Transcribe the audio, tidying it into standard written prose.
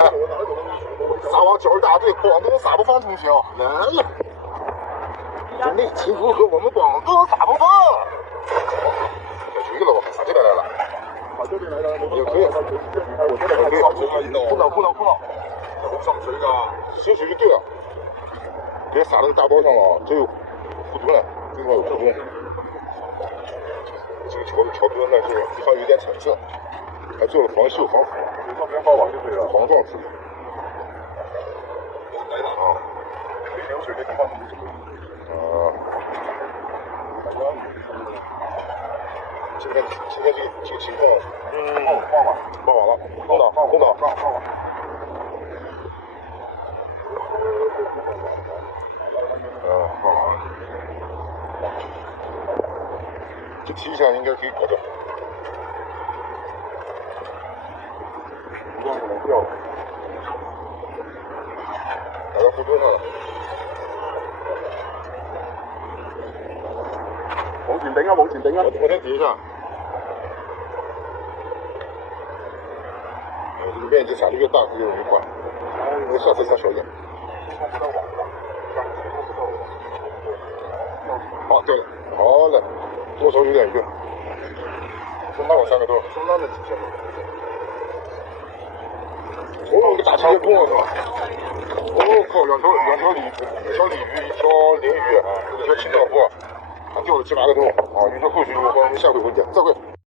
撒网交一大堆，广东撒不放通行来了。这内情如何？我们广东撒不放。小局了，我撒这边来了。把这边来了，也可以。我这边可以。空了。上水啊，水就对了。别撒到大包上了，这有护墩了，这地方有护墩。这个桥墩呢是地方有点彩色，还做了防锈防腐，上面放网就可以了，防撞处理。啊，没有水的地方怎么今天这个情况，放网了，空岛，放网。放网。这提一下应该可以搞掉。不让可能掉。打到护墩上了。往前顶啊！我先顶一下。这个面积撒的越大，就容易坏。那个下次撒小一点。好，对了，好嘞，多少有点用。就那我3个多，就那几天。哦，个大长空啊，是吧？哦靠，两条鲤鱼，一条鲢鱼，一条青岛鲈，还钓了7、8个多啊！有些后续我们下回分解，再会。